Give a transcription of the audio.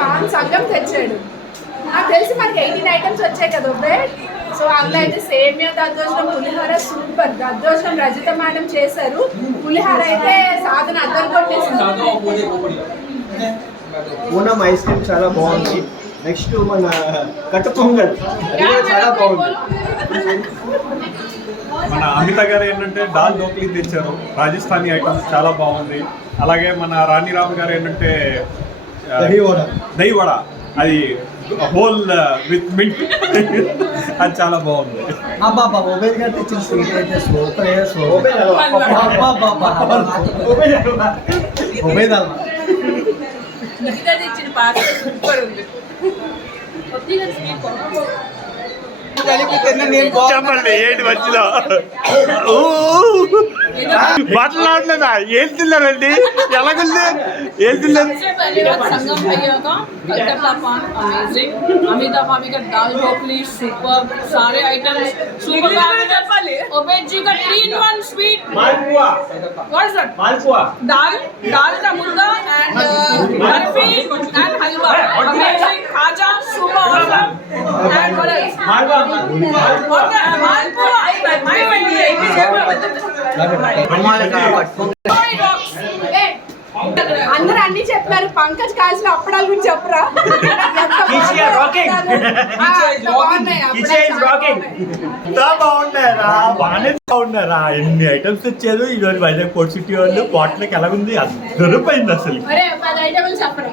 Pan సంగం తెచ్చాడు. నాకు తెలిసి మనకి 18 ఐటమ్స్ వచ్చాయి కదా బ్రెడ్. సో అందులో అయితే సేమియా దద్దోజనం, పులిహోర సూపర్. దద్దోజనం రజిత మేడం చేశారు, పులిహోర అయితే సాధన అద్దరు కొట్టేసింది. పూనం ఐస్ క్రీమ్ చాలా బాగుంది. నెక్స్ట్ మన కట్టు పొంగల్ చాలా బాగుంది. మన అమిత గారు ఏంటంటే దాల్ ఢోక్లీ తెచ్చారు, రాజస్థానీ ఐటమ్స్ చాలా బాగుంది. అలాగే మన రాణిరామ్ గారు ఏంటంటే దహి వడ, అది హోల్ విత్ మిల్క్ అది చాలా బాగుంది. మొబైల్ గారు తెచ్చిన స్వీట్ అయితే చెప్పండి ఏంటి మధ్యలో మాట్లాడలేదా? ఏం తిన్నారండి? ఎలాగుంది? ఏం తిన్నారు? संगम भैया का कलकत्ता पान अमेजिंग, अमिता भाभी का दाल ढोकली सुपर, सारे आइटम्स सुपर। ओबेद जी का 3-in-1 sweet malpua, what is that? Malpua, दाल का मुद्दा and barfi and halwa amazing, khaja super awesome and what else? Malpua అందరూ అన్ని చెప్పారు. పంకజ్ కాల్సిన అప్పడాల గురించి చెప్పరా? బాగుంటారా? బాగానే బాగున్నారా? ఎన్ని ఐటమ్స్ తెచ్చారు ఈరోజు వైజాగ్ పోర్ట్ సిటీ వాళ్ళు. బాటిల్కి ఎలాగుంది? అద్దరిపోయింది అసలు. 10 ఐటమ్స్ చెప్పరా?